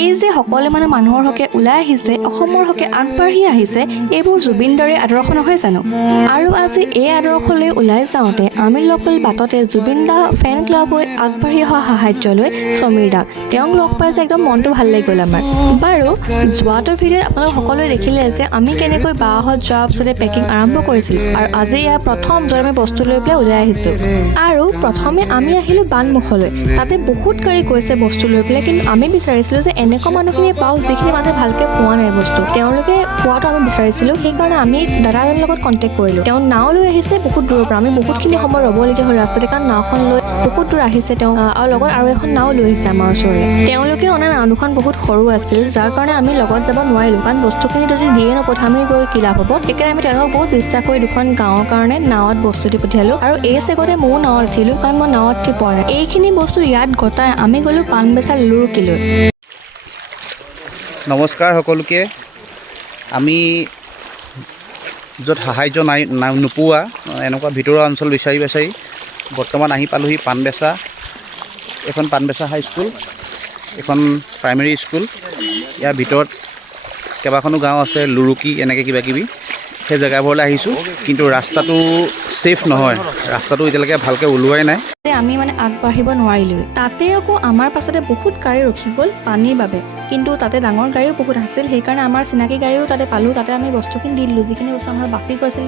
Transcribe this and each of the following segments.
এই যে সকলে মানে মানুহৰ হকে ওলাই আহিছে, অসমৰ হকে আগবাঢ়ি আহিছে, এইবোৰ জুবিন দাৰে আদৰ্শ নহয় জানো? আৰু আজি এই আদৰ্শলৈ ওলাই যাওঁতে আমি লগ পালো বাটতে জুবিন দা ফেন ক্লাব হৈ আগবাঢ়ি অহা সাহায্যলৈ সমীৰ দাক। তেওঁক লগ পাই যে একদম মনটো ভাল লাগি গ'ল আমাৰ। বাৰু যোৱাটো ভিডিঅ'ত আপোনালোক সকলোৱে দেখিলে যে আমি কেনেকৈ বাহঁত যোৱাৰ পিছতে পেকিং আৰম্ভ কৰিছিলোঁ, আৰু আজি ইয়াৰ প্ৰথম য'ত আমি বস্তু লৈ পেলাই ওলাই আহিছোঁ। আৰু প্ৰথমে আমি আহিলোঁ বানমুখলৈ। তাতে বহুত গাড়ী গৈছে বস্তু লৈ পেলাই, কিন্তু আমি বিচাৰিছিলোঁ যে এনেকুৱা মানুহখিনি পাওঁ যিখিনি মানুহে ভালকৈ পোৱা নাই বস্তু, তেওঁলোকে পোৱাটো আমি বিচাৰিছিলোঁ। সেইকাৰণে আমি দাদাজনৰ লগত কণ্টেক্ট কৰিলোঁ। তেওঁ নাও লৈ আহিছে বহুত দূৰৰ পৰা। আমি বহুতখিনি সময় ৰ'বলগীয়া হ'ল ৰাস্তাতে, কাৰণ নাওখন লৈ বহুত দূৰ আহিছে তেওঁ, আৰু লগত আৰু এখন নাও লৈ আহিছে আমাৰ ওচৰলৈ। তেওঁলোকে অনা নাও দুখন বহুত সৰু আছিল, যাৰ কাৰণে আমি লগত যাব নোৱাৰিলোঁ, কাৰণ বস্তুখিনি যদি দিয়ে নপঠাওঁ আমি গৈ কি লাভ হ'ব। সেইকাৰণে আমি তেওঁলোকক বহুত বিশ্বাস কৰি দুখন গাঁৱৰ কাৰণে নাৱত বস্তু দি পঠিয়ালোঁ। আৰু এই চেগতে ময়ো নাৱত উঠিলোঁ, কাৰণ মই নাৱত উঠি পোৱা নাই। এইখিনি বস্তু ইয়াত গতাই আমি গ'লোঁ পাণবেচা লুৰুকিলৈ। নমস্কাৰ সকলোকে। আমি য'ত সাহাৰ্য নোপোৱা এনেকুৱা ভিতৰুৱা অঞ্চল বিচাৰি বৰ্তমান আহি পালোহি পাণবেচা। এখন পাণবেচা হাইস্কুল, এখন প্ৰাইমেৰী স্কুল। ইয়াৰ ভিতৰত কেইবাখনো গাঁও আছে, লুৰুকি এনেকৈ কিবাকিবি। সেই জেগাবোৰলৈ আহিছোঁ, কিন্তু ৰাস্তাটো ছেফ নহয়। ৰাস্তাটো এতিয়ালৈকে ভালকৈ ওলোৱাই নাই। আমি মানে আগবাঢ়িব নোৱাৰিলোঁ। তাতে আকৌ আমাৰ পাছতে বহুত গাড়ী ৰখি গ'ল পানীৰ বাবে, কিন্তু তাতে ডাঙৰ গাড়ীও বহুত আছিল। সেইকাৰণে আমাৰ চিনাকি গাড়ীও তাতে পালোঁ। তাতে আমি বস্তুখিনি দি দিলোঁ, যিখিনি বস্তু আমাৰ বাচি গৈছিল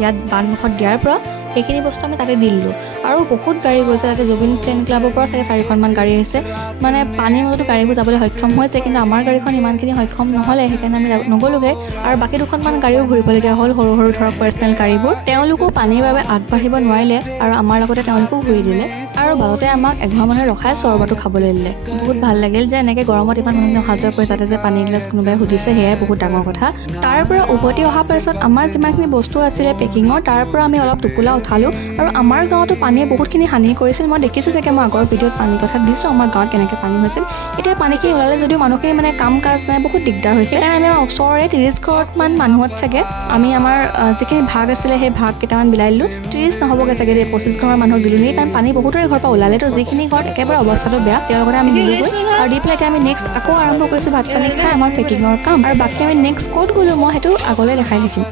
ইয়াত বানমুখত দিয়াৰ পৰা, সেইখিনি বস্তু আমি তাতে দি দিলোঁ। আৰু বহুত গাড়ী গৈছে তাতে। জুবিন ফেন ক্লাবৰ পৰা চাগে 4খনমান গাড়ী আহিছে। মানে পানীৰ মাজতো গাড়ীবোৰ যাবলৈ সক্ষম হৈছে, কিন্তু আমাৰ গাড়ীখন ইমানখিনি সক্ষম নহ'লে, সেইকাৰণে আমি নগ'লোগৈ। আৰু বাকী দুখনমান গাড়ীও ঘূৰিবলগীয়া হ'ল, সৰু সৰু ধৰক পাৰ্চনেল গাড়ীবোৰ। তেওঁলোকো পানীৰ বাবে আগবাঢ়িব নোৱাৰিলে, আৰু আমাৰ লগতে তেওঁলোকো ঘূৰি দিলে। আৰু বাটতে আমাক এঘৰ মানুহে ৰখাই চৰবতো খাবলৈ দিলে। বহুত ভাল লাগিল যে এনেকৈ গৰমত ইমান মানুহে অহা যোৱা কৰি তাতে যে পানী গিলাচ কোনোবাই সুধিছে, সেয়াই বহুত ডাঙৰ কথা। তাৰ পৰা উভতি অহাৰ পাছত আমাৰ যিমানখিনি বস্তু আছিলে পেকিঙৰ, তাৰ পৰা আমি অলপ টোপোলা উঠালোঁ। আৰু আমাৰ গাঁৱতো পানীয়ে বহুতখিনি হানি কৰিছিল। মই দেখিছোঁ চাগে, মই আগৰ ভিডিঅ'ত পানীৰ কথা দিছোঁ, আমাৰ গাঁৱত কেনেকৈ পানী হৈছিল। এতিয়া পানীখিনি ওলালে যদিও মানুহখিনি মানে কাম কাজ নাই, বহুত দিগদাৰ হৈছিল। সেইকাৰণে আমি ওচৰৰে 30 ঘৰমান মানুহত চাগে আমি আমাৰ যিখিনি ভাগ আছিলে সেই ভাগ কেইটামান বিলাই দিলোঁ। 30 নহ'বগৈ চাগে দেই, 25 ঘৰৰ মানুহক দিলোঁ নেকি, কাৰণ পানী বহুতৰে ঘৰৰ পৰা ওলালে। তো যিখিনি ঘৰত একেবাৰে অৱস্থাটো বেয়া, তেওঁৰ লগতে আমি দিলোঁগৈ। আৰু দি পেলাই এতিয়া আমি নেক্সট আকৌ আৰম্ভ কৰিছোঁ ভাত পানী খাই আমাৰ পেকিঙৰ কাম। আৰু বাকী আমি নেক্সট ক'ত গ'লোঁ মই সেইটো আগলৈ দেখাই থাকিম।